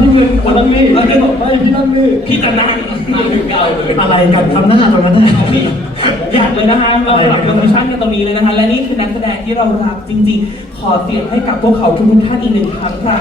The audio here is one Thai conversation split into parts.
พี่เงินว่าพี่เงินคนนั่งนี่แล้วแกบอกไม่พี่นั่งนี่พี่จะนั่งอะไรกันทำหน้าตรงนั้นน่ะ อยากเลยนะฮะเราปรับโปรโมชั่นกันตรงนี้เลยนะคะ และนี่คือนักแสดงที่เรารักจริงๆ ขอเสียงให้กับพวกเขาทุกๆท่านอีกหนึ่งครั้งค่ะ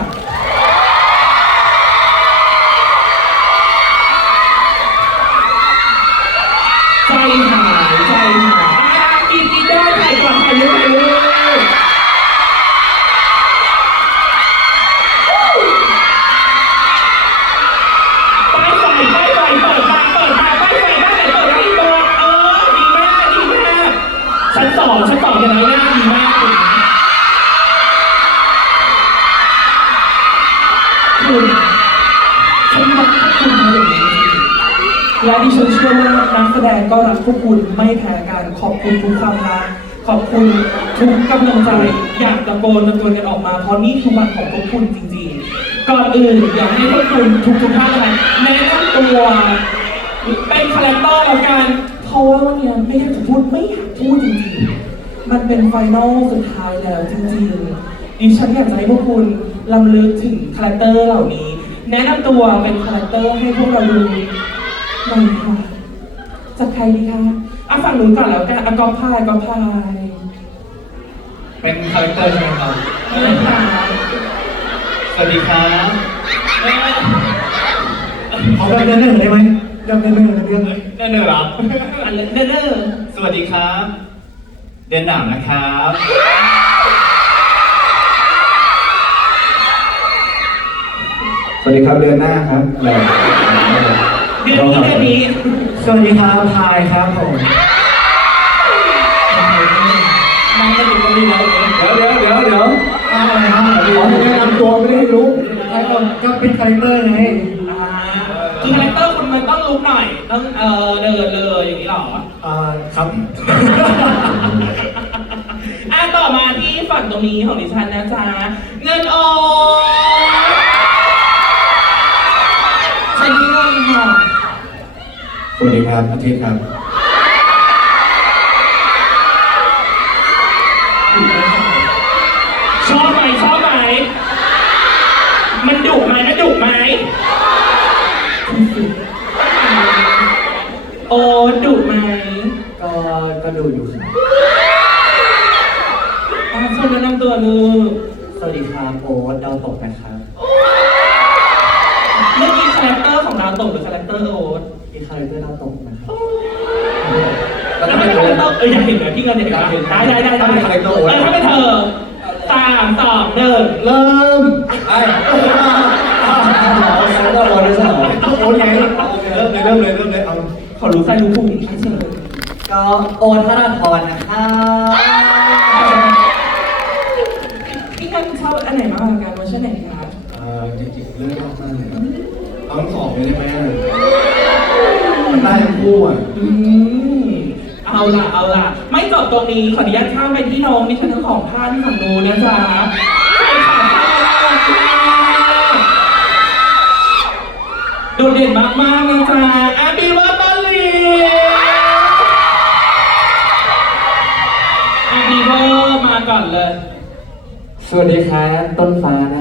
และดิฉันเชื่อว่านักแสดงก็รักพวกคุณไม่แพ้กันขอบคุณทุกความรักขอบคุณทุกกำลังใจอยากตะโกนตะโกนกันออกมาเพราะนี่คือวันของพวกคุณจริงๆ ก่อนอื่นอยากให้พวกคุณทุกทุกๆท่านเลยแนะนำตัวเป็นคาแรคเตอร์แล้วกันเพราะว่าวันนี้ไม่อยากจะพูดไม่อยากพูดจริงๆ มันเป็นไฟนอลสุดท้ายแล้วจริงๆดิฉันอยากจะให้พวกคุณลำลึกถึงคาแรคเตอร์เหล่านี้ แนะนำตัวเป็นคาแรคเตอร์ให้พวกเราดู หน่อยค่ะจากใค รดีคะอะฝั่งนู้นก่อนแล้วกันอะกอล์ฟพายกอล์ฟพายเป็นคาแรคเตอร์ใช่ไหมครับเล่นค่ะสวัสดีครับเล่นเอาแบบเดินเรื่องได้ไหมเดินเรื่องเรื่องเรื่องเดินเรื่องเหรอ อันเล่นเดนเนอร์สวัสดีครับ เดือนหนาวนะครับ สวัสดีครับเดือนหน้าครับ เราเดือนนี้เดือนนี้สวัสดีครับพายครับผมนั่งกันอยู่ตรงนี้แล้วเนี่ยเดี๋ยวเดี๋ยวเดี๋ยวเดี๋ยวอะไรครับขอแนะนำตัวไม่ได้ให้รู้ใช่ผมก็เป็นคาแรคเตอร์ไงอ่าคือคาแรคเตอร์คุณมันต้องลุกหน่อยต้องเออเดินเลยอย่างนี้หรออ่าครับอะต่อมาที่ฝั่งตรงนี้ของดิฉันนะจ๊ะเงินออมฉันที่เงินค่ะส วัสดีครับอาทิตย์ครับชอบไหมชอบไหมมันดุไหมมันดุไหมโอ้ดุไหมก็ก็ดูอยู่ครับอะชวนแนะนำตัวลูกสวัสดีครับโอ๊ตดาวตกนะครับ อร์เอออยากเห็นเหรอพี่เงินเนี่ยอยากเห็นได้ได้ได้ได้ถ้าเป็นคาแรคเตอร์โอ๊ตเออถ้าเป็นเธอสามสองหนึ่งเริ่มไอ้เราบอลได้สนองโอ้ยไงเริ่มเลยเริ่มเลยเริ่มเลยเอาขอรู้ใจรู้พุงเชิญก็โอ๊ตธนาธรนะครับพี่เงินชอบอันไหนมากกว่ากันเวอร์ชันไหนคะเออจริงๆเรื่องยากมากเลยเอาทั้งสองเลยได้ไหมได้ทั้งคู่อะ อืม เอาล่ะเอาล่ะ ไม่จบตรงนี้ขออนุญาตข้ามไปที่น้องดิฉันทั้งของท่านฝั่งนู้นนะจ๊ะใช่ค่ะใช่ค่ะโดดเด่นมากๆนะจ๊ะอาบีวัตาลี อาบีเวอร์มาก่อนเลย สวัสดีครับต้นฟ้านะ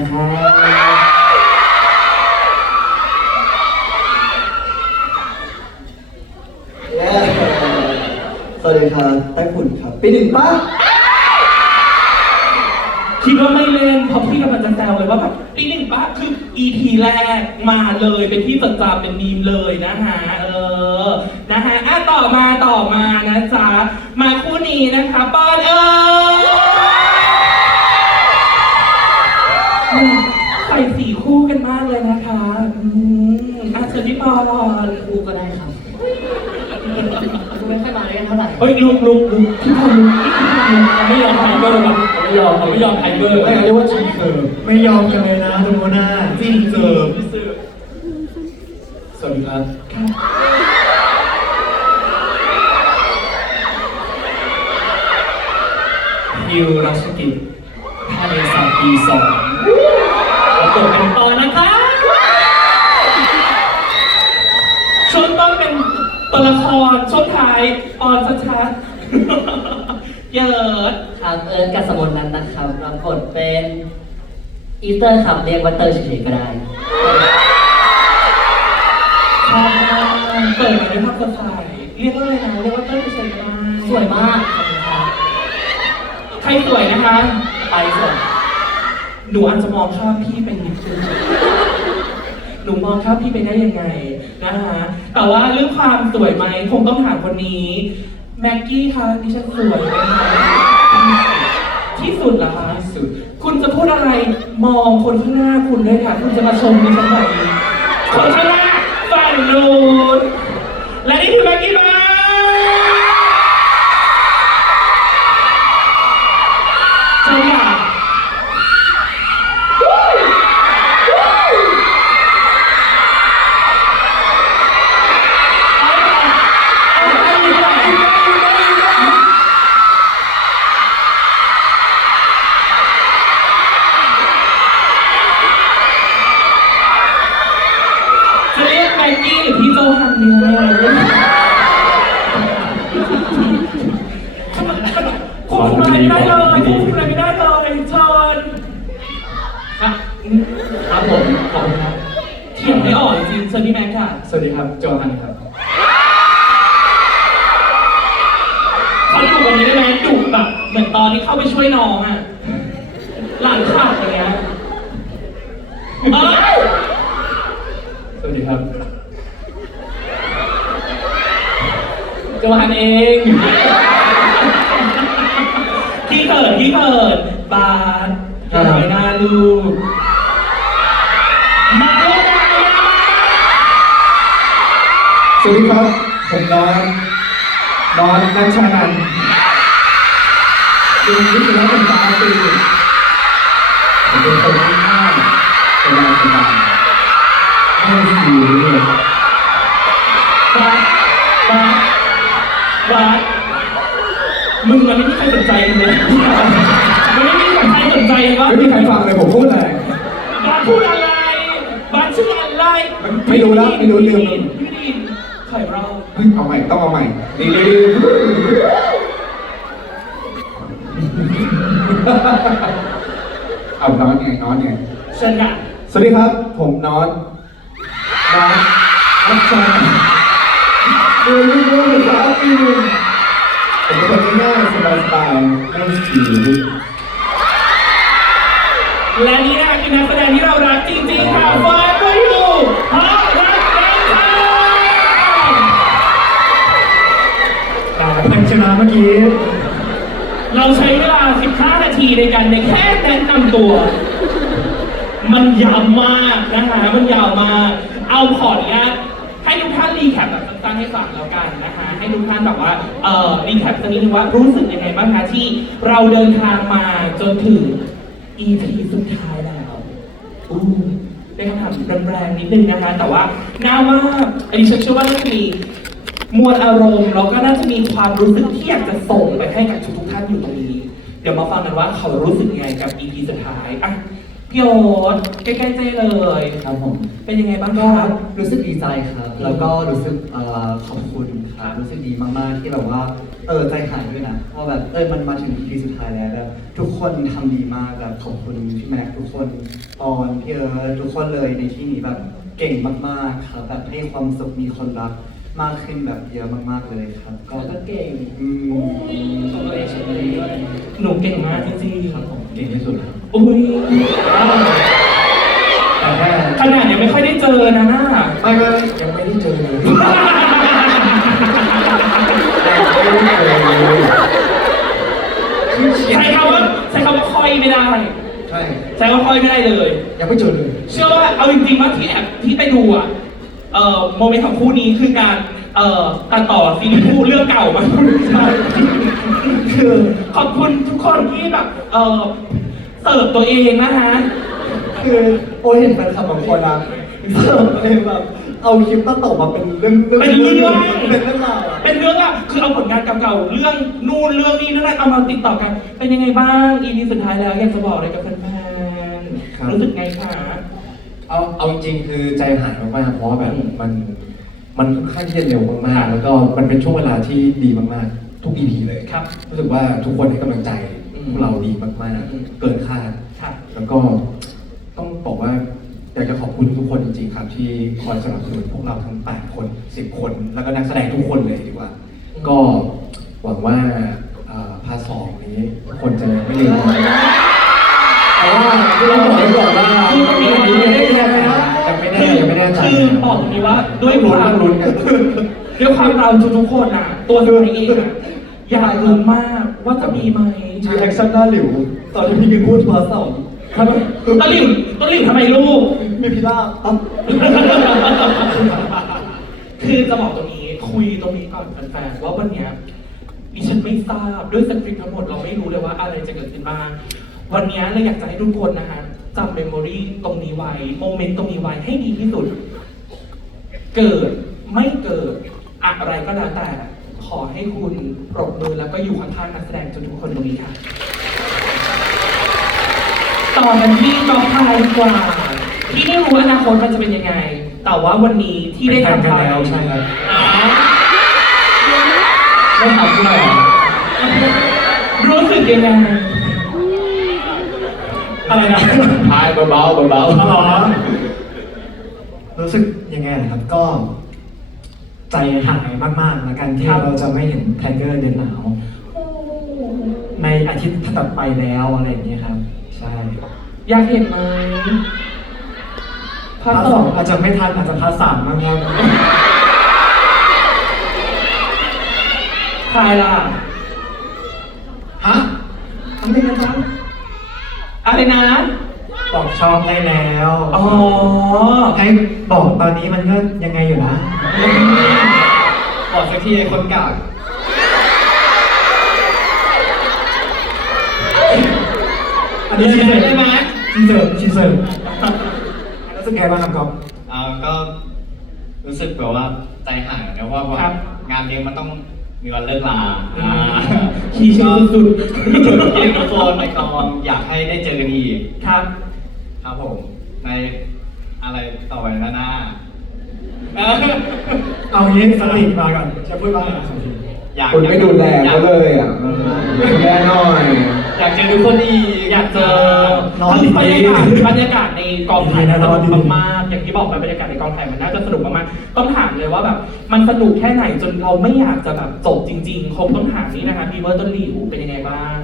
ทาไต้ฝุ่นครับปีหนึ่งปะคิดว่าไม่เล่นเพราะพี่กำลังจะแซวเลยว่าแบบปีหนึ่งป้าคือ EP แรกมาเลยเป็นที่จดจำเป็นมีมเลยนะฮะเออนะฮะอะต่อมาต่อมานะจ๊ะมาคู่นี้นะคะปอนเออใส่สีคู่กันมากเลยนะคะอืมอะเชิญพี่ปอนคู่ก็ได้ครับ ไม่ค่อยมา เล่นเท่าไหร่เฮ้ยลุกลุกลุกพี่ปอนลุกพี่ปอนลุกเขาไม่ยอมไทเกอร์หรอกเขาไม่ยอมเขาไม่ยอมไทเกอร์ไม่เรียกว่าชิงเสิร์ฟไม่ยอมกันเลยนะทุกคนนะจริงเสิร์ฟสวัสดีครับฮิวรัชกิจภายในสามปีสองแล้วตกเป็นตอนนะคะช่วงต้นเป็นตัว ละครอนช่วงท้ายปอนชัดๆ เยิดครับเอิร์ธกับสมุนนั้นนะครับรับบทเป็นอีเตอร์ครับเรียกว่าเตอร์เฉยๆก็ได้ชอบมากเปิดมาด้วยภาพสดใสเรียกว่าอะไรนะเรียกว่าเต้ยสวยมากสวยมากขอบคุณครับใครสวยนะคะ ไปสวยหนูอาจจะมองข้ามพี่ไปนิดนึง หนูมองข้าพี่ไปได้ยังไงนะคะแต่ว่าเรื่องความสวยไหมคงต้องถามคนนี้แม็กกี้คะดิฉันสวยไหมคะที่สุดเหรอคะสุด คุณจะพูดอะไรมองคนข้างหน้าคุณด้วยค่ะ คุณจะมาชมดิฉันแบบนี้คนข้างหน้าฝั่งนู้นและนี่คือแม็กกี้มาเชิญค่ะ จะเรียกแม็กกี้หรือพี่โจฮันเนี่ยควบคุมอะไรไม่ได้เลยควบคุมอะไรไม่ได้เลยเชิญครับ ครับผมขอบคุณครับ เถียงไม่ออกจริงๆเชิญพี่แม็กค่ะ สวัสดีครับโจฮันครับ เขาดุกว่านี้ได้ไหมดุแบบเหมือนตอนที่เข้าไปช่วยน้องอะ หลังข่าวอย่างเงี้ยเอ้ย สวัสดีครับโจ ฮันเองพี่เขินพี่เขินบาสอย่าไปหน้าลูกมาลูกสวัสดีครับ ผมนอนนอนนันชานันท์เป็นวิศวกรรมตาปี มึงเลยมันไม่มีใครสนใจว่าไม่มีใครฟังเลยผมพูดอะไรบาสพูดอะไรบาสชื่ออะไรไม่รู้แล้วไม่รู้เรื่องพี่ดินไข่เราเฮ้ยเอาใหม่ต้องเอาใหม่ดีดีเอานอนไงนอนไงเชิญค่ะสวัสดีครับ ผมนอนนอนนัชชาดูรูปรูปภาษาปีหนึ่ง ผมเป็นคนง่ายๆสบายสบายๆไม่สีและนี่นะคะคือนักแสดงที่เรารักจริงๆค่ะฟิร์นก็อยู่พร้อมรักกันค่ะแต่เพิ่งชนะเมื่อกี้ เราใช้เวลา 15 นาทีในการในแค่แนะนำตัว มันยาวมากนะคะมันยาวมาก เอาขออนุญาต ให้ทุกท่านรีแคปแบบสั้นๆให้ฟังแล้วกันนะคะ ให้ทุกท่านแบบว่าเอ่อรีแคปสักนิดนึงว่ารู้สึกยังไงบ้างคะที่เราเดินทางมาจนถึง EP สุดท้ายแล้วอู้เป็นคำถามแรงๆนิดนึงนะคะ แต่ว่าน่าว่าอันนี้ฉันเชื่อว่าน่าจะมีมวลอารมณ์แล้วก็น่าจะมีความรู้สึกที่อยากจะส่งไปให้กับทุกๆท่านอยู่ตรงนี้ เดี๋ยวมาฟังกันว่าเขารู้สึกยังไงกับ EP สุดท้ายอะ โอ๊ตใกล้ๆเจ้เลย ครับผมเป็นยังไงบ้างคก็รับ รู้สึกดีใจครับ แล้วก็รู้สึกเอ่อขอบคุณครับ รู้สึกดีมากๆที่แบบว่า เออใจหายด้วยนะเพราะแบบเออมันมาถึง EP สุดท้ายแล้วแบบทุกคนทำดีมากแบบขอบคุณพี่แม็กซ์ทุกคนปอนพี่เอิร์ธทุกคนเลยในที่นี้แบบเก่งมากๆครับแบบให้ความสุขมีคนรัก มากขึ้นแบบเยอะมากๆเลยครับ ก็แล้วก็เก่งอืมของตัวเองเฉยๆด้วยหนูเก่งมากจริงๆครับผมเก่งที่สุดครับอุ้ยแต่แค่ขนาดยังไม่ค่อยได้เจอนะน่าไม่ไม่ยังไม่ได้เจอเลยยังไม่ได้เจอเลยใช้คำว่าใช้คำว่าค่อยไม่ได้ใช่ใช้คำว่าค่อยไม่ได้เลย ยังไม่เจอเลย เชื่อว่าเอาจริงๆว่าที่แอบที่ไปดูอะ เอ่อโมเมนต์ของคู่นี้คือการเอ่อตัดต่อซีรีส์คู่เรื่องเก่ามาใช่คือขอบคุณทุกคนที่แบบเอ่อเสิร์ฟตัวเองนะคะ คือโอเห็นแฟนคลับบางคนอะเสิร์ฟเลยแบบเอาคลิปตั้งต่อมาเป็นเรื่องเป็นเรื่อง เป็นเรื่องราวอะเป็นเรื่องอะคือเอาผลงานเก่าๆเรื่องนู่นเรื่องนี้นั่นนะเอามาติดต่อกัน เป็นยังไงบ้าง EP สุดท้ายแล้วอยากจะบอกอะไรกับแฟนๆรู้สึกไงคะ เอาเอาจริงๆคือใจหายมากๆเพราะว่าแบบมัน มันค่อนข้างที่จะเร็วมากๆแล้วก็มันเป็นช่วงเวลาที่ดีมากๆ ทุก EP เลยครับ รู้สึกว่าทุกคนให้กำลังใจอืมพวกเราดีมากอืม ๆ เกินคาดครับแล้วก็ต้องบอกว่าอยากจะขอบคุณทุกคนจริงๆครับ ที่คอยสนับสนุนพวกเราทั้ง 8 คน 10 คน แล้วก็นักแสดงทุกคนเลยดีกว่า ก็หวังว่าอ่าพาร์ทสองนี้ทุกคนจะไม่ลืมแต่ว่าเราบอกไว้ก่อนว่าคือมันมีอันนี้ยังไม่แน่นะยังไม่แน่ยังไม่แน่ใจคือบอกอย่างนี้ว่าด้วยคลุ้นวามลุ้นกันด้วยความเราทุกๆคนอะ ตัวเธอเองอะอยากรู้มากว่าจะมีไหมรีแอคชั่นหน้าหลิวตอนที่พี่กินพูดพาร์ทสองทำไมต้นหลิวต้นหลิวทำไมลูกมีพิราบอ้าวคือจะบอกตรงนี้คุยตรงนี้ก่อนแฟนๆว่าวันเนี้ยดิฉันไม่ทราบด้วยสคริปต์ทั้งหมดเราไม่รู้เลยว่าอะไรจะเกิดขึ้นบ้าง วันเนี้ยเราอยากจะให้ทุกคนนะฮะจำเมมโมรีตรงนี้ไว้โมเมนต์ตรงนี้ไว้ให้ดีที่สุด เกิดไม่เกิดอะไรก็แล้วแต่ ขอให้คุณปรบมือแล้วก็อยู่ข้างๆนักแสดงทุกๆคนตรงนี้ค่ะต่อกันที่กอล์ฟไทยดีกว่าที่ไม่รู้อนาคตมันจะเป็นยังไง แต่ว่าวันนี้ที่ได้แฟนทำกันไปแล้วใช่ครับอ๋อไม่ทำด้วยเหรอรู้สึกยังไง อะไรนะพายเบาๆเบาอ๋อรู้สึกยังไงนะครับ ก็ ใจหายมากๆแล้วกันที่ครับเราจะไม่เห็นไทเกอร์เดือนหนาว ในอาทิตย์ถัดไปแล้วอะไรอย่างเงี้ยครับ ใช่อยากเห็นไหมภาพาคร์ทสสอองงอาจจะไม่ทันอาจจะพาร์ทสามมากทายล่ะ ๆฮะทำไมนะจ๊ะ อะไรนะ บอกชอบได้แล้วอ๋อให้บอกตอนนี้มันก็ยังไงอยู่นะบอกสักทีไอ้คนกากอันนี้ชีเสิร์ฟได้ไหมชีเสิร์ฟชีเสิร์ฟรู้สึกไงบ้างครับก๊อฟอ่าก็รู้สึกแบบว่าใจหายนะว่าว่าครับงานเลี้ยงมันต้อง มีวันเลิกลาอ่าอ่าขี้เชื่อสุดคิดถึงทุกคนในกองอยากให้ได้เจอกันอีกๆครับ ครับผม ในอะไรต่อไปแล้วนะเออเอางี้สติมาก่อนจะพูดว่าอะไรนะสติอยากๆคุณไม่ดูแลเขาเลยอะดูแลหน่อยอยา กเจอทุกคนอีกอยากเจอนอนคืดีบรรยากาศบรรยากาศในกองถ่ายดีมันนะสนอนดีนุกมากๆอย่างที่บอกไปบรรยากาศในกองถ่ายมันน่าจะสนุกมากๆต้องถามเลยว่าแบบมันสนุกแค่ไหนจนเราไม่อยากจะแบบจบจริงๆคงต้องถามนี่นะคะพีเวอร์ต้นหลิวเป็นยังไงบ้าง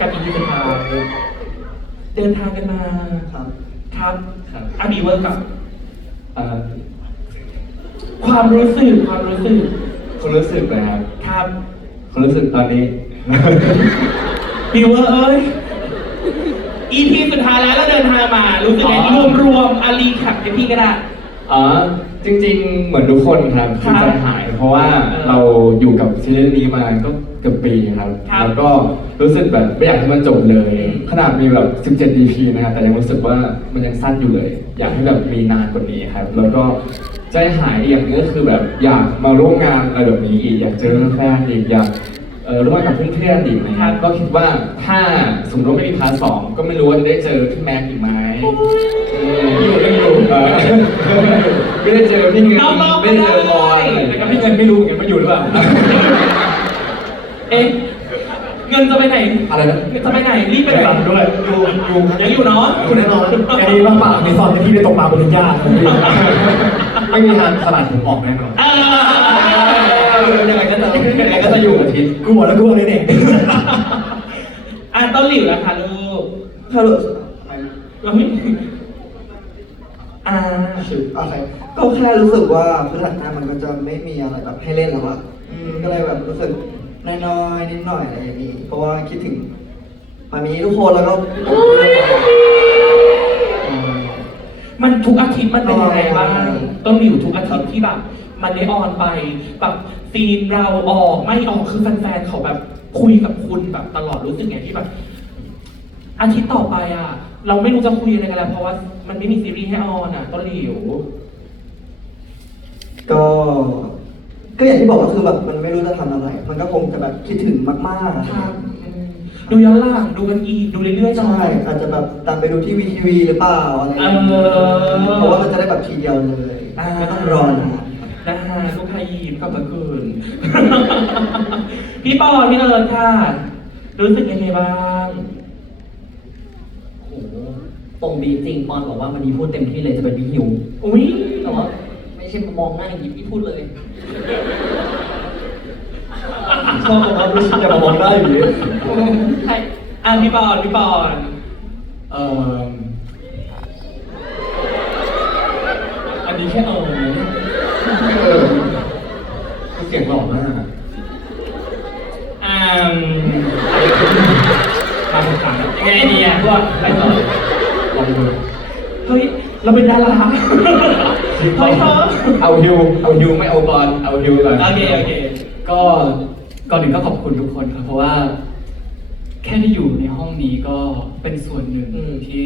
กับอีพีสุดท้ายเดินทางกันมาครับครับครับอาบีเวอร์กับเอ่อความรู้สึกความรู้สึกคุณรู้สึกนะครับครับคุณรู้สึกตอนนี้ บีเวอร์เอ้ย EP สุดท้ายแล้วเราเดินทางมา รู้สึกไงอ๋อรวมรวมๆอารีแคปให้พี่ก็ได้ อ๋อจริงๆ เหมือนทุกคนครับครัที่บใจหาย เพราะว่าเออเราอยู่กับซีรีส์นี้มาก็เกือบปีครับ ครับแล้วก็รู้สึกแบบไม่อยากให้มันจบเลยอืมขนาดมีแบบ 17 EP นะครับ แต่ยังรู้สึกว่ามันยังสั้นอยู่เลย อยากให้แบบมีนานกว่านี้ครับ แล้วก็ใจหายอีกอย่างหนึงก็คือแบบอยากมาร่วมงานอะไรแบบนี้อีก อยากเจอแฟนๆอีก อยาก เออร่วมงานกับเพื่อนๆอีกนะครับก็คิดว่าถ้าสมมติว่าไม่มีพาร์ทสองก็ไม่รู้ว่าจะได้เจอพี่แม็กซ์อีกไหมเอออยู่ยังอยู่เออไม่ได้เจอพี่เงินน้องๆไม่ได้เจอบอลไม่ได้แต่กับพี่เงินไม่รู้เหมือนกันว่าอยู่หรือเปล่า เอ๊ะเงินจะไปไหนอะไรนะ เงินจะไปไหนรีบไปไหนสั่นด้วยดูดูยังอยู่เนาะคุณแน่นอนแค่นี้ว่าปากในซอนที่ได้ตกมาบนหินหญ้าไม่มีทางสลัดผมออกแน่นอน เออ ยังไง ก็จะยังไงก็จะอยู่อาทิตย์กลัวแล้วกลัวเลยเนี่ยอะต้นหลิวแล้วค่ะลูกฮัลโหลเราไม่อ่าโอเคก็แค่รู้สึกว่าพื้นฐานงานมันก็จะไม่มีอะไรแบบให้เล่นแล้วอะอืมก็เลยแบบรู้สึกน้อยๆนิดหน่อยอะไรอย่างนี้ เพราะว่าคิดถึงมามีทุกคนแล้วก็มันทุกอาทิตย์มันเป็นยังไงบ้างต้นหลิวทุกอาทิตย์ที่แบบ มันได้ออนไปแบบซีนเราออกไม่ออกคือแฟนๆเขาแบบคุยกับคุณแบบตลอดรู้สึกไงที่แบบอาทิตย์ต่อไปอะ เราไม่รู้จะคุยอะไรกันแล้วเพราะว่ามันไม่มีซีรีส์ให้ออนอะต้นหลิวก็ก็อย่างที่บอกก็คือแบบมันไม่รู้จะทำอะไร มันก็คงจะแบบคิดถึงมากๆอะครับอืมดูย้อนหลังดูกันอีกดูเรื่อยๆหน่อใช่ยอาจจะแบบตามไปดูที่วีทีวีหรือเปล่าอะไรอย่างเอเงี้ยอเพราะว่ามันจะได้แบบทีเดียวเลยอ่าไม่ต้องรอนานนะฮะ ลูกชายยิ้มกับเมื่อคืน พี่ปอพี่เอิร์ธค่ะ รู้สึกยังไงบ้างโอ้โหตรงบีบจริงปอนบอกว่าวันนี้พูดเต็มที่เลยจะเป็นพี่หิว อุ้ยแต่ว่าไม่ใช่มองหน้าอย่างนี้พี่พูดเลยชอบบอกว่ารู้สึกจะมามองได้อยู่เลยใช่อะพี่ปอนพี่ปอนเอ่ออันนี้แค่เออนะเนี่ยเออเสียงหล่อมากอะอ่ามมาถามยังไงดีอะพวกไปต่อลองดูเฮ้ย เราเป็นดาราเฮ้ยเธอเอาฮิว เอาฮิวไม่เอาบอลเอาฮิวก่อนโอเคโอเค ก็ก่อนอื่นก็ขอบคุณทุกคนครับ เพราะว่า แค่ได้อยู่ในห้องนี้ก็เป็นส่วนหนึ่งอืมที่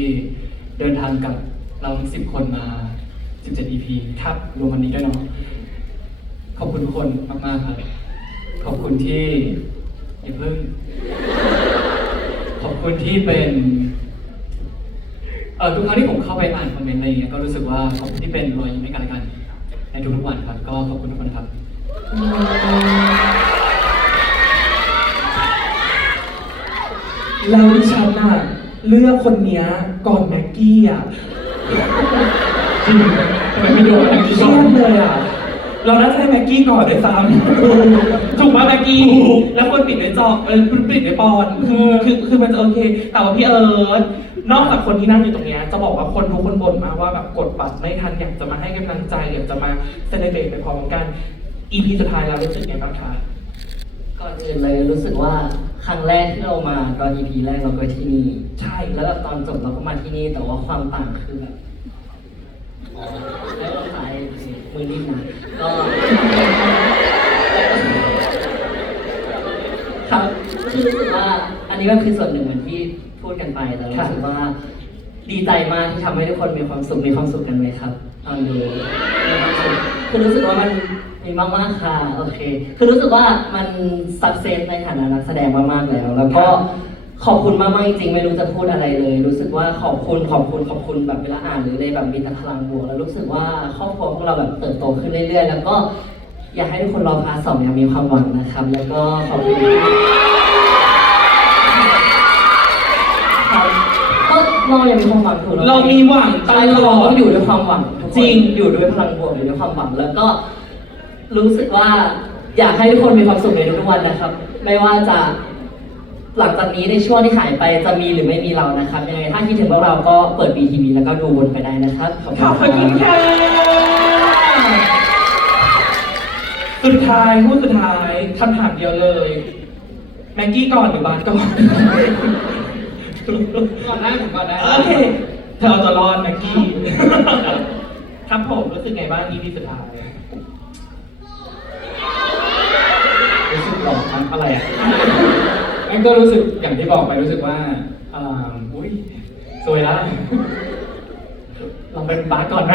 เดินทางกับเราทั้งสิบคนมา 17 EP ครับรวมวันนี้ด้วยเนาะ ขอบคุณทุกคนมากๆครับ ขอบคุณที่อย่าเพิ่ง ขอบคุณที่เป็นเออทุกครั้งที่ผมเข้าไปอ่านคอมเมนต์อะไรอย่างเงี้ยก็รู้สึกว่าขอบคุณที่เป็นรอยยิ้มให้กันและกัน ในทุกๆวันครับ ก็ขอบคุณทุกคนนะครับ แล้วดิฉันน่ะเลือกคนเนี้ยก่อนแม็กกี้อะจริงทำไมไม่โดนทั้งที่เคชรีอยบ ดเลยอะ เราน่าจะให้แม็กกี้ก่อนด้วยซ้ำถูกป่ะแม็กกี้ แล้วคนปิดในจอเออปิดในปอนคือคือคือมันจะโอเค แต่ว่าพี่เอิร์ธนอกจากคนที่นั่งอยู่ตรงเนี้ยจะบอกว่าคนทุกคนบ่นมากว่าแบบกดบัตรไม่ทันอยากจะมาให้กำลังใจอยากจะมาเซเลบรตไปพร้อมกัน EP สุดท้ายแล้วรู้สึกไงบ้างคะก่อนอื่นเลยรู้สึกว่าครั้งแรกที่เรามาตอน EP แรกเราก็ที่นี่ใช่แล้วแบบตอนจบเราก็มาที่นี่แต่ว่าความต่างคือแบบอ๋อแล้วเราขายมือนิ่มนะก็ ครับคือรู้สึกว่าอันนี้ก็คือส่วนหนึ่งเหมือนที่พูดกันไปแต่รู้สึกว่าดีใจมากที่ทำให้ทุกคนมีความสุขมีความสุขกันไหมครับตอนดูมีความสุขคือรู้สึกว่ามันมีมากมากค่ะโอเค คือรู้สึกว่ามันสักเซสในฐานะนักแสดงมากๆแล้ว แล้วก็ ขอบคุณมากๆจริงๆไม่รู้จะพูดอะไรเลย รู้สึกว่าขอบคุณขอบคุณขอบคุณแบบเวลาอ่านหรืออะไรแบบมีแต่พลังบวกแล้วรู้สึกว่าครอบครัวพวกเราแบบเติบโตขึ้นเรื่อยๆ แล้วก็อยากให้ทุกคนรอพาร์ทสองอย่างมีความหวังนะครับ แล้วก็ขอบคุณที่ครับก็เรายังมีความหวังถูกเรามีหวังตใช่ลเราอดต้องอยู่ด้วยความหวังทุกคนจริงอยู่ด้วยพลังบวกอยู่ด้วยความหวังแล้วก็รู้สึกว่าอยากให้ทุกคนมีความสุขในทุกๆวันนะครับ ไม่ว่าจะ หลังจากนี้ในช่วงที่หายไปจะมีหรือไม่มีเรานะครับยังไงถ้าคิดถึงพวกเราก็เปิด BTV แล้วก็ดูวนไปได้นะครับขอบขอบคุคุณณครับค่ะสุดท้ายพูดสุดท้ายคำถามเดียวเลย แม็กกี้ก่อนหรือบาสก่อน ก่อนได้ผมก่อนได้โอเค เธอเอาตัวรอดแม็กกี้ ครับผมรู้สึกไงบ้าง EP สุดท้ายรู้สึกหล่อทั้งอะไรอะ งั้นก็รู้สึกอย่างที่บอกไปรู้สึกว่าอ่าอุ้ยสวยล้วลองเป็นบาสก่อนไหม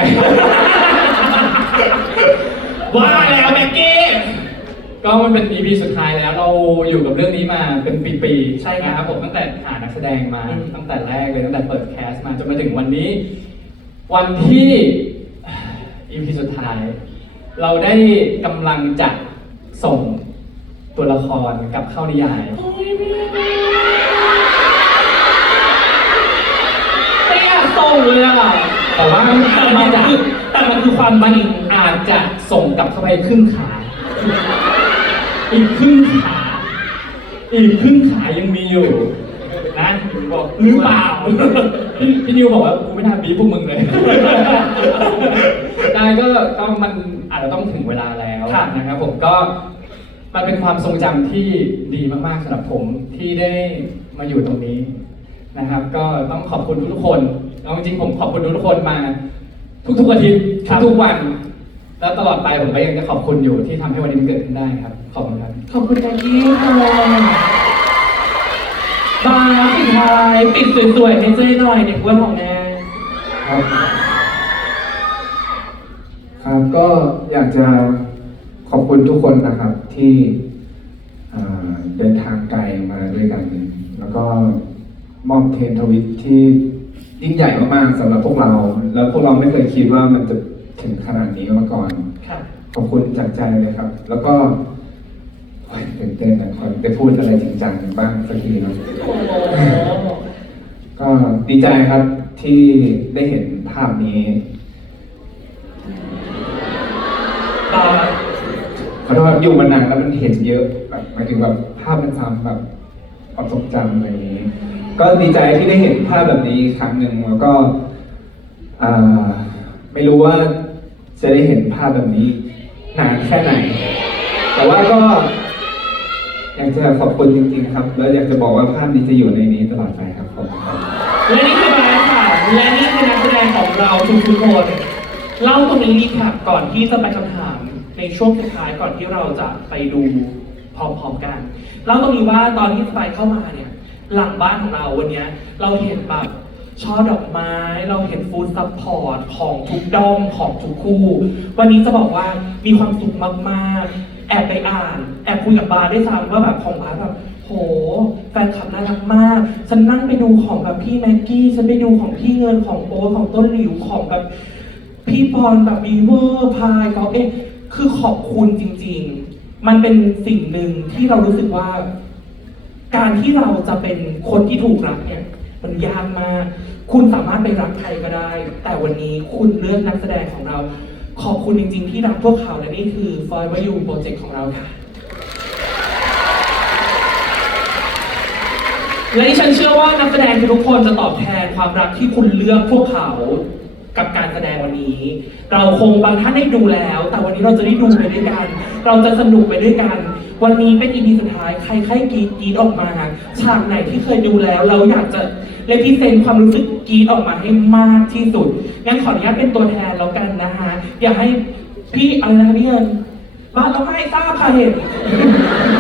ว่าแล้วแม็กกี้ก็มันเป็น EP สุดท้ายแล้วเราอยู่กับเรื่องนี้มาเป็นปีๆใช่ครับนะครับผมตั้งแต่หานักแสดงมาตั้งแต่แรกเลยตั้งแต่เปิดแคสต์มาจนมาถึงวันนี้ วันที่ EP สุดท้าย เราได้กำลังจะส่ง ตัวละครกลับเข้านิยายไม่อยากส่งเลยอะแต่ว่าแต่มัมันนจะคือแต่มันคือความมันจริงอาจจะส่งกลับเข้าไปครึ่งขา อีกครึ่งขา อีกครึ่งขายังมีอยู่ นะบอกหรือเปล่าพี่พี่นิวบอกว่ากูไม่ทำบีบพวกมึงเลยได้ก็ก็มันอาจจะต้องถึงเวลาแล้วครับนะครับผมก็ มันเป็นความทรงจำที่ดีมากๆสำหรับผมที่ได้มาอยู่ตรงนี้นะครับ ก็ต้องขอบคุณทุกๆคนแล้วจริงๆผมขอบคุณทุกๆคนมา ทุกๆอาทิตย์ทุกๆวัน แล้วตลอดไปผมก็ยังจะขอบคุณอยู่ที่ทำให้วันนี้มันเกิดขึ้นได้ครับ ขอบคุณครับ ขอบคุณแม็กกี้ค่ะบาร์ปิดท้ายปิดสวยๆให้เจ้หน่อยเด็กอ้วนของแม่ครับ ครับก็อยากจะ ขอบคุณทุกคนนะครับที่อ่าเดินทางไกลมาด้วยกัน แล้วก็มอบเทรนทวิตที่ยิ่งใหญ่มากๆสำหรับพวกเรา แล้วพวกเราไม่เคยคิดว่ามันจะถึงขนาดนี้มาก่อนค่ะขขอบคุณจากใจเลยครับ แล้วก็โอ้ยตื่นเต้นนะขอได้พูดอะไรจริงจังบ้างสักทีเนาะโอ้โหก็ดีใจครับที่ได้เห็นภาพนี้บาส ขอโทษครับอยู่มานานแล้วมันเห็นเยอะแบบหมายถึงแบบภาพมันซ้ำแบบความทรงจำอะไรอย่างนี้ ก็ดีใจที่ได้เห็นภาพแบบนี้อีกครั้งหนึ่งแล้วก็อ่าไม่รู้ว่าจะได้เห็นภาพแบบนี้นานแค่ไหน แต่ว่าก็อยากจะขอบคุณจริงๆครับ แล้วอยากจะบอกว่าภาพนี้จะอยู่ในนี้ตลอดไปครับขอบคุณครับและนี่คือบาสค่ะ และนี่คือนักแสดงของเราทุกๆคน เล่าตรงนี้รีแคปก่อนที่จะไปคำถาม ในช่วงท้ายก่อนที่เราจะไปดูพร้อมๆกันเล่าตรงนี้ว่าตอนที่ไปเข้ามาเนี่ยหลังบ้านของเราวันนี้เราเห็นแบบช่อดอกไม้ เราเห็นฟู้ดซัพพอร์ตของทุกด้อมของทุกคู่ วันนี้จะบอกว่ามีความสุขมากๆ แอบไปอ่าน แอบคุยกับบาร์ได้วยซ้ำว่าแบบของบาร์แบบโหแฟนคลับน่ารักมาก ฉันนั่งไปดูของแบบพี่แม็กกี้ฉันไปดูของพี่เงินของโอ๊ตของต้นหลิวของแบบพี่ปอนแบบบีเวอร์พายก็เอง คือขอบคุณจริง ๆ มันเป็นสิ่งหนึ่งที่เรารู้สึกว่า การที่เราจะเป็นคนที่ถูกรักเนี่ยมันยากมาก คุณสามารถไปรักใครก็ได้ แต่วันนี้คุณเลือกนักแสดงของเรา ขอบคุณจริง ๆ ที่รักพวกเขาและนี่คือ Forever You Project ของเราค่ะ และดิฉันเชื่อว่านักแสดงทุกคนจะตอบแทนความรักที่คุณเลือกพวกเขา กับการแสดงวันนี้ เราคงบางท่านได้ดูแล้ว แต่วันนี้เราจะได้ดูไปด้วยกัน เราจะสนุกไปด้วยกัน วันนี้เป็นอีพีสุดท้ายใครใครกรีดกรีดออกมาฉากไหนที่เคยดูแล้ว เราอยากจะเลพิเซนความรู้สึกกรีดออกมาให้มากที่สุดงั้นขออนุญาตเป็นตัวแทนแล้วกันนะคะอยากให้พี่อะไรนะพี่เงินบ้านเราให้ทราบค่ะเห็น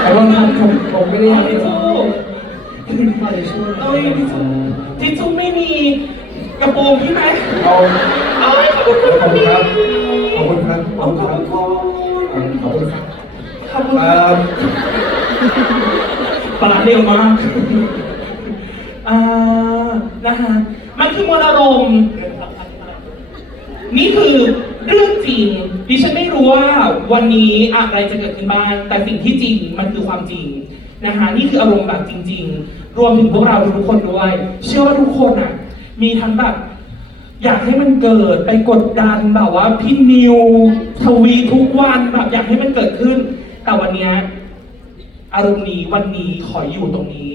ขอโทษครับผมผมไม่ได้อยากทิชให้ชู่เอ้ยทิชชู่ทิชชู่ไม่มี กระโปรงพี่ไหมเอาเอ้ขอบคุณขอบคุณครับขอบคุณครับขอบคุณครับขอบคุณครับขอบคุณครับปลาเร็วมากอ่านะฮะมันคือมวลอารมณ์นี่คือเรื่องจริงดิฉันไม่รู้ว่าวันนี้อะไรจะเกิดขึ้นบ้างแต่สิ่งที่จริงมันคือความจริงนะคะนี่คืออารมณ์แบบจริง ๆ รวมถึงพวกเราทุกคนด้วย เชื่อว่าทุกคนอะ มีทั้งแบบ อยากให้มันเกิดไปกดดันแบบว่าพี่นิวทวีทุกวันแบบอยากให้มันเกิดขึ้น แต่วันเนี้ยอารมณ์นี้วันนี้ขออยู่ตรงนี้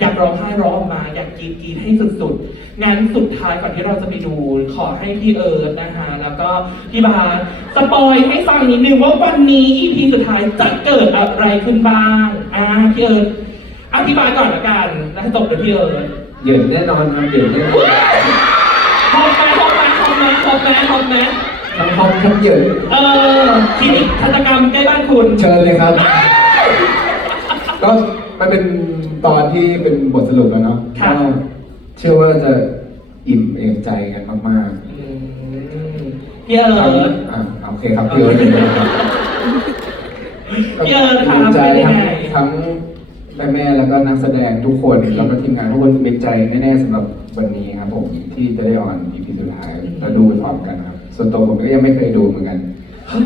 อยากร้องไห้ร้องออกมา อยากกรีดกรีดให้สุดๆงั้นสุดท้ายก่อนที่เราจะไปดู ขอให้พี่เอิร์ธนะคะแล้วก็พี่บาสสปอยให้ฟังนิดนึงว่าวันนี้ EP สุดท้ายจะเกิดอะไรขึ้นบ้างอ่าพี่เอิร์ธอธิบายก่อนละกันแล้วจบด้วยพี่เอิร์ธ เหยินแน่นอนครับเหยินแน่นอนฮอปไหมฮอปไหมฮอปไหมฮอปไหมฮอปไหมทั้งฮอปทั้งเหยินเออคลินิกทันตกรรมใกล้บ้านคุณเชิญเลยครับ ก็มันเป็นตอนที่เป็นบทสรุปแล้วเนาะค่ะ ก็เชื่อว่าจะอิ่มเอมใจกันมากอืมพี่เอิๆทั้งร์ธอ่าโอเคครับพี่เอิร์ธครับพี่เอิร์ธครับดีใจเป็นยังทั้งไง ทั้ง แม่แม่ๆแล้วก็นักแสดงทุกคนแล้วก็ทีมงานทุกคนเป็นใจแน่ๆสำหรับวันนี้ครับผมที่จะได้ออน EP สุดท้ายแล้วดูไปพร้อมกันครับส่วนตัวผมก็ยังไม่เคยดูเหมือนกันเฮ้ย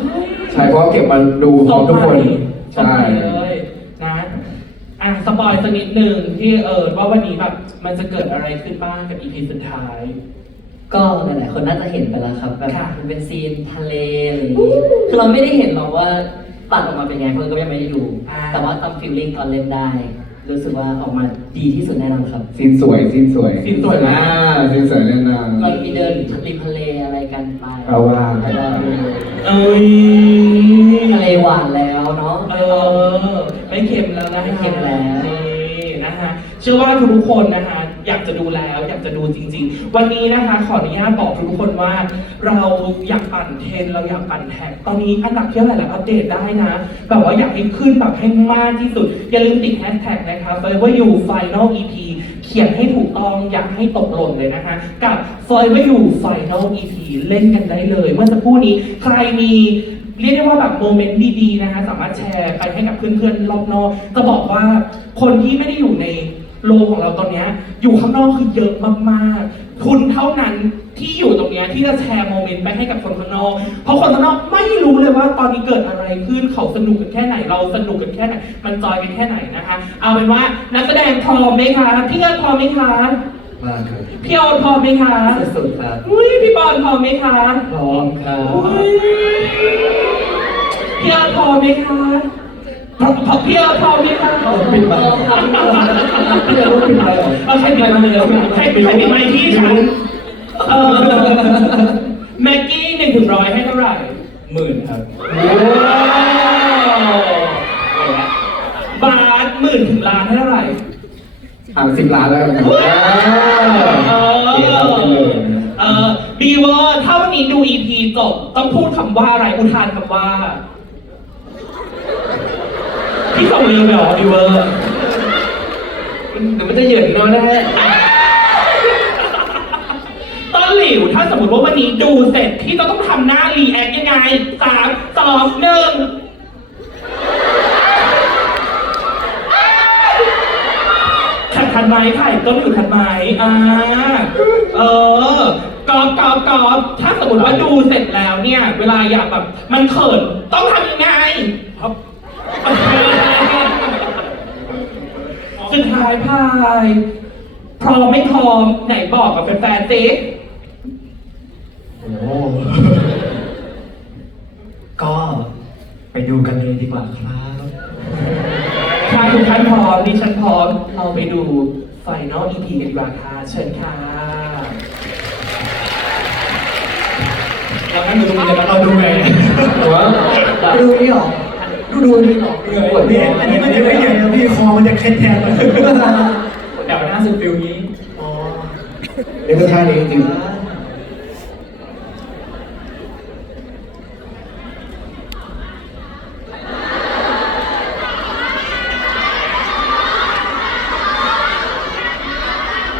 ใช่เพราะเก็บมาดูพร้อมทุกคนส่งใช่ไปเลยนะอะสปอยสักนิดหนึ่งที่เอิร์ธว่าวันนี้แบบมันจะเกิดอะไรขึ้นบ้างกับ EP สุดท้าย ก็หลายๆคนน่าจะเห็นไปแล้วครับแบบค่ะ มันเป็นซีนทะเลอะไรอย่างงี้คือเราไม่ได้เห็นหรอกว่า ตัดออกมาเป็นไงเพราะก็ยังไม่ได้ดูอ่า แต่ว่าตามฟีลลิ่งตอนเล่นได้ รู้สึกว่าออกมาดีที่สุดแน่นอนครับซีนสวยซีนสวยซีนสวยนะ อ่าซีนสวยแน่นอนเรามีเดินริมทะเลอะไรกันไปเอาว่าไปรอดูเอ้ยทะเลหวานแล้วเนาะ เออไม่เค็มแล้วนะไม่เค็มแล้ว นี่นะคะเชื่อว่าทุกๆคนนะคะ อยากจะดูแล้ว อยากจะดูจริง ๆ วันนี้นะคะ ขออนุญาตบอกทุกคนว่า เราอยากปั่นเทรนเราอยากปั่นแท็กตอนนี้อันดับที่เท่าไหร่แล้วอัปเดตได้นะแบบว่าอยากให้ขึ้นแบบให้มากที่สุด อย่าลืมติดแฮชแท็กนะคะ Forever You Final EP เขียนให้ถูกต้องอยากให้ตกหล่นเลยนะคะ กับ Forever You Final EP เล่นกันได้เลยเมื่อสักครู่นี้ใครมีเรียกได้ว่าแบบโมเมนต์ดีๆนะคะสามารถแชร์ไปให้กับเพื่อนๆรอบนอกจะบอกว่าคนที่ไม่ได้อยู่ใน โลของเราตอนเนี้ยอยู่ข้างนอกคือเยอะมากๆ คุณเท่านั้นที่อยู่ตรงเนี้ยที่จะแชร์โมเมนต์ไปให้กับคนข้างนอก เพราะคนข้างนอกไม่รู้เลยว่าตอนนี้เกิดอะไรขึ้นเขาสนุกกันแค่ไหน เราสนุกกันแค่ไหน มันจอยกันแค่ไหนนะคะ เอาเป็นว่านักแสดงพร้อมไหมคะพี่เอิร์ธพร้อมไหมคะมากครับพี่โอ๊ตพร้อมไหมคะสุดๆครับอุ้ยพี่บอลพร้อมไหมคะพร้อมครับอุ้ยพี่เอิร์ธพร้อมไหมคะ พร้อมพร้อมพี่เอิร์ธพร้อมไหมคะปิดไมค์พี่จะรู้ปิดไมค์เหรอเออใครปิดไมค์ใครใครปิดไมค์ที่ฉันเออแม็กกี้หนึ่งถึงร้อยให้เท่าไหร่หมื่นครับบาทหมื่นถึงล้านให้เท่าไหร่อ่านสิบล้านแล้วเออบีเวอร์ถ้าวันนี้ดู EP จบต้องพูดคำว่าอะไรอุทานคำว่า พี่ส่งเร็วไปเหรอบีเวอร์เดี๋ยวมันจะเหยินเนาะนะฮะต้นหลิวถ้าสมมติว่าวันนี้ดูเสร็จพี่จะต้องทำหน้ารีแอคยังไงสามสองหนึ่งขัดทันไหมไข่ต้นหลิวทันไหมอ่าเออกอบกอบกอบถ้าสมมติว่าดูเสร็จแล้วเนี่ย เวลาอยากแบบมันเขินต้องทำยังไงครับ สุดท้ายพายพร้อมไม่พร้อมไหนบอกกับแฟนๆสิโอ้ ก็ไปดูกันเลยดีกว่าครับถ้าทุกท่านพร้อมดิฉันพร้อม เราไปดูไฟนอล EP กันดีกว่าค่ะเชิญค่ะเราไม่ดูตรงนี้แล้วเราดูไงว่าดูนี่หรอ ดูดูนี่หรอเหนื่อยปวดเนี่ยอันนี้มันจะไม่เหนื่อยนพี่คอมันจะเคล็ดแทนมันแถวหน้าสุดฟิลนี้อ๋อนี่ก็ท่านี้จริง